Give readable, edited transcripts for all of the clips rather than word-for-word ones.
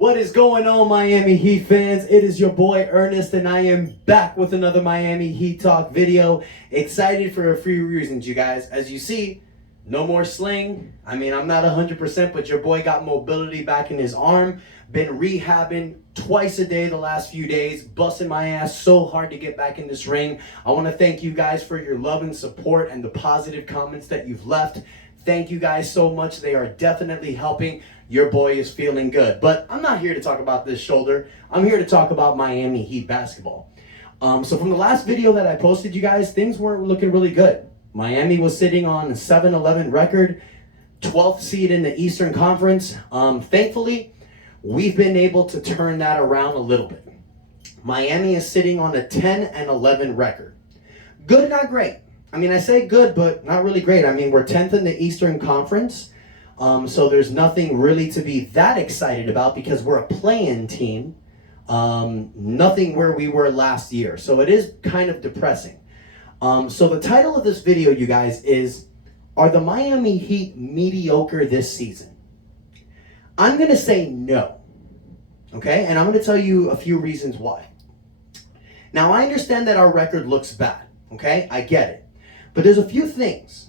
What is going on, Miami Heat fans? It is your boy Ernest, and I am back with another Miami Heat Talk video. Excited for a few reasons, you guys. As you see, no more sling. I mean, I'm not 100%, but your boy got mobility back in his arm. Been rehabbing twice a day the last few days, busting my ass so hard to get back in this ring. I want to thank you guys for your love and support and the positive comments that you've left. Thank you guys so much. They are definitely helping. Your boy is feeling good. But I'm not here to talk about this shoulder. I'm here to talk about Miami Heat basketball. So from the last video that I posted, you guys, things weren't looking really good. Miami was sitting on a 7-11 record, 12th seed in the Eastern Conference. Thankfully, we've been able to turn that around a little bit. Miami is sitting on a 10-11 record. Good, not great. I mean, I say good, but not really great. I mean, we're 10th in the Eastern Conference. So there's nothing really to be that excited about because we're a play-in team. Nothing where we were last year. So it is kind of depressing. So the title of this video, you guys, is, are the Miami Heat mediocre this season? I'm going to say no. Okay? And I'm going to tell you a few reasons why. Now, I understand that our record looks bad. Okay? I get it. But there's a few things.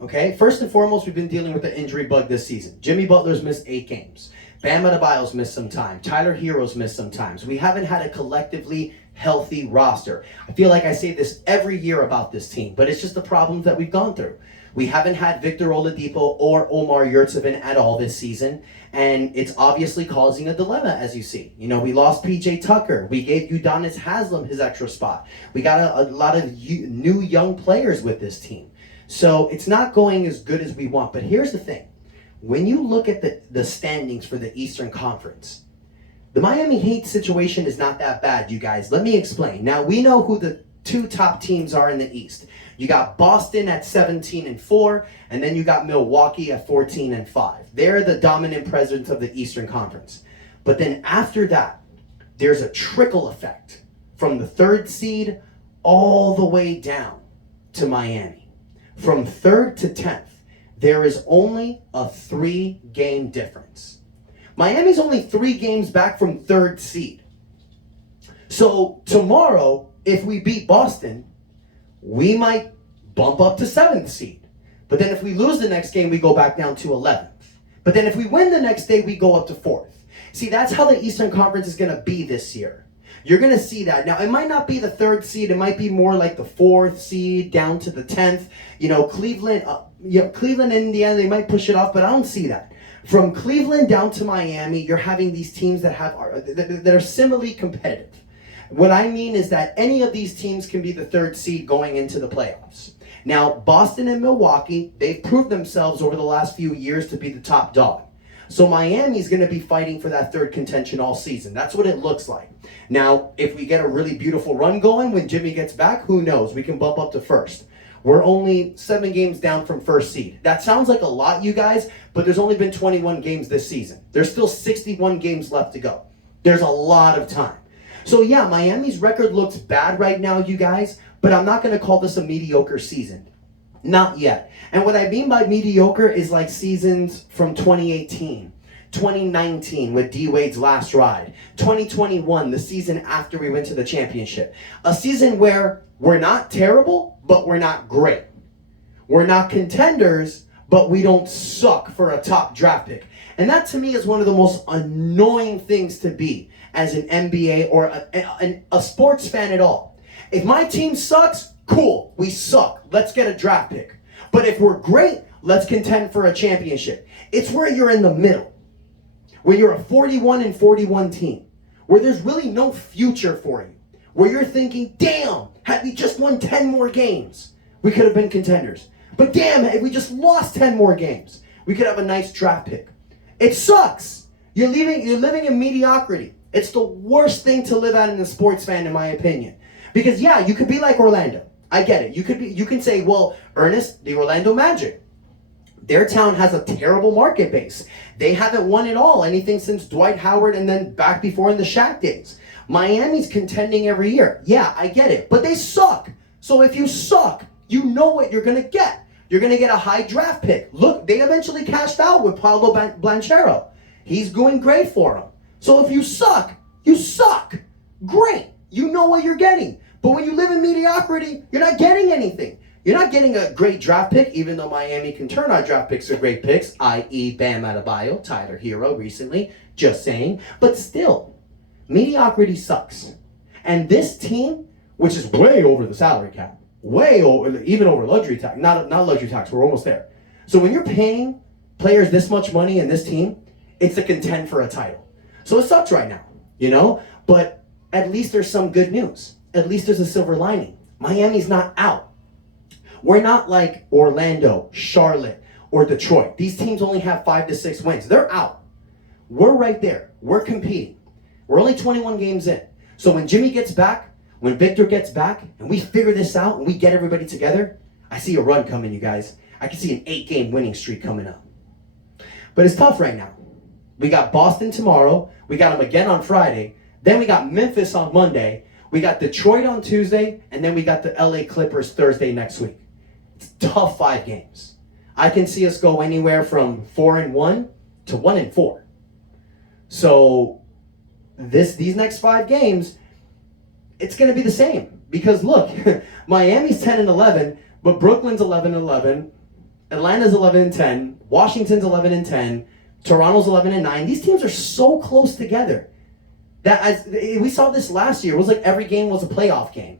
Okay, first and foremost, we've been dealing with the injury bug this season. Jimmy Butler's missed 8 games. Bam Adebayo's missed some time. Tyler Hero's missed some times. We haven't had a collectively healthy roster. I feel like I say this every year about this team, but it's just the problems that we've gone through. We haven't had Victor Oladipo or Omar Yurtseven at all this season, and it's obviously causing a dilemma, as you see. You know, we lost P.J. Tucker. We gave Udonis Haslem his extra spot. We got a lot of new young players with this team. So it's not going as good as we want. But here's the thing. When you look at the standings for the Eastern Conference, the Miami Heat situation is not that bad, you guys. Let me explain. Now, we know who the 2 top teams are in the East. You got Boston at 17-4, and then you got Milwaukee at 14-5. They're the dominant presence of the Eastern Conference. But then after that, there's a trickle effect from the 3rd seed all the way down to Miami. From 3rd to 10th, there is only a 3-game difference. Miami's only 3 games back from 3rd seed. So tomorrow, if we beat Boston, we might bump up to 7th seed. But then if we lose the next game, we go back down to 11th. But then if we win the next day, we go up to 4th. See, that's how the Eastern Conference is going to be this year. You're going to see that. Now, it might not be the 3rd seed. It might be more like the 4th seed down to the 10th. You know, Cleveland and Indiana, they might push it off, but I don't see that. From Cleveland down to Miami, you're having these teams that are similarly competitive. What I mean is that any of these teams can be the 3rd seed going into the playoffs. Now, Boston and Milwaukee, they've proved themselves over the last few years to be the top dog. So Miami's going to be fighting for that 3rd contention all season. That's what it looks like. Now, if we get a really beautiful run going when Jimmy gets back, who knows? We can bump up to 1st. We're only 7 games down from 1st seed. That sounds like a lot, you guys, but there's only been 21 games this season. There's still 61 games left to go. There's a lot of time. So yeah, Miami's record looks bad right now, you guys, but I'm not going to call this a mediocre season. Not yet. And what I mean by mediocre is like seasons from 2018, 2019 with D-Wade's last ride, 2021, the season after we went to the championship. A season where we're not terrible, but we're not great. We're not contenders, but we don't suck for a top draft pick. And that to me is one of the most annoying things to be as an NBA or a sports fan at all. If my team sucks, cool, we suck. Let's get a draft pick. But if we're great, let's contend for a championship. It's where you're in the middle. Where you're a 41-41 team. Where there's really no future for you. Where you're thinking, damn, had we just won 10 more games, we could have been contenders. But damn, if we just lost 10 more games, we could have a nice draft pick. It sucks. You're living in mediocrity. It's the worst thing to live at in a sports fan, in my opinion. Because yeah, you could be like Orlando. I get it. You can say, well, Ernest, the Orlando Magic, their town has a terrible market base. They haven't won it all, anything since Dwight Howard and then back before in the Shaq days. Miami's contending every year. Yeah, I get it. But they suck. So if you suck, you know what you're going to get. You're going to get a high draft pick. Look, they eventually cashed out with Paolo Banchero. He's going great for them. So if you suck, you suck. Great. You know what you're getting. But when you live in mediocrity, you're not getting anything. You're not getting a great draft pick, even though Miami can turn our draft picks to great picks, i.e. Bam Adebayo, Tyler Hero recently, just saying. But still, mediocrity sucks. And this team, which is way over the salary cap, way over, even over luxury tax, not luxury tax, we're almost there. So when you're paying players this much money in this team, it's a contend for a title. So it sucks right now, you know? But at least there's some good news. At least there's a silver lining. Miami's not out. We're not like Orlando, Charlotte, or Detroit. These teams only have 5 to 6 wins. They're out. We're right there. We're competing. We're only 21 games in. So when Jimmy gets back, when Victor gets back, and we figure this out and we get everybody together, I see a run coming, you guys. I can see an 8-game winning streak coming up. But it's tough right now. We got Boston tomorrow. We got them again on Friday. Then we got Memphis on Monday. We got Detroit on Tuesday. And then we got the LA Clippers Thursday next week. It's tough 5 games. I can see us go anywhere from 4-1 to 1-4. So these next 5 games, it's going to be the same. Because look, Miami's 10-11, but Brooklyn's 11-11, Atlanta's 11-10, Washington's 11-10, Toronto's 11-9. These teams are so close together that we saw this last year. It was like every game was a playoff game.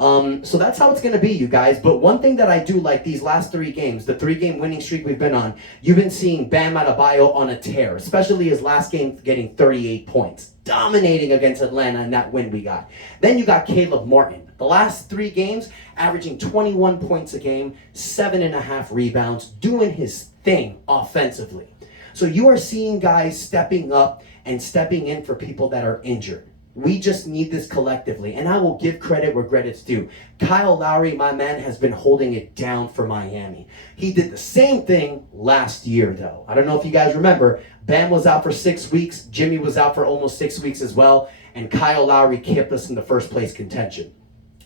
So that's how it's going to be, you guys. But one thing that I do like these last 3 games, the 3-game winning streak we've been on, you've been seeing Bam Adebayo on a tear, especially his last game getting 38 points, dominating against Atlanta in that win we got. Then you got Caleb Martin. The last 3 games, averaging 21 points a game, 7.5 rebounds, doing his thing offensively. So you are seeing guys stepping up and stepping in for people that are injured. We just need this collectively, and I will give credit where credit's due. Kyle Lowry, my man, has been holding it down for Miami. He did the same thing last year, though. I don't know if you guys remember, Bam was out for 6 weeks, Jimmy was out for almost 6 weeks as well, and Kyle Lowry kept us in the first place contention.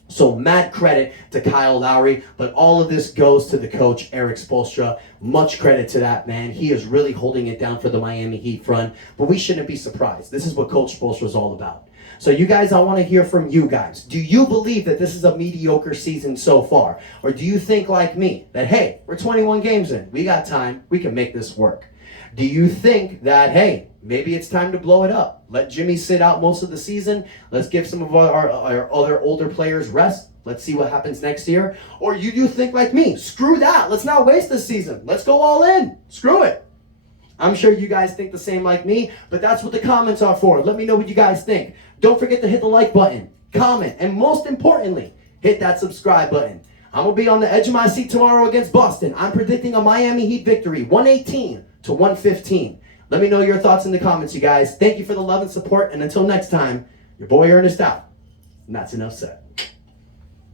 So mad credit to Kyle Lowry, but all of this goes to the coach, Eric Spoelstra. Much credit to that man. He is really holding it down for the Miami Heat front, but we shouldn't be surprised. This is what Coach Spoelstra is all about. So you guys, I want to hear from you guys. Do you believe that this is a mediocre season so far? Or do you think like me, that hey, we're 21 games in, we got time, we can make this work? Do you think that, hey, maybe it's time to blow it up? Let Jimmy sit out most of the season. Let's give some of our other older players rest. Let's see what happens next year. Or you think like me, screw that. Let's not waste this season. Let's go all in. Screw it. I'm sure you guys think the same like me, but that's what the comments are for. Let me know what you guys think. Don't forget to hit the like button, comment, and most importantly, hit that subscribe button. I'm going to be on the edge of my seat tomorrow against Boston. I'm predicting a Miami Heat victory, 118-115. Let me know your thoughts in the comments, you guys. Thank you for the love and support, and until next time, your boy Ernest out. And that's enough said.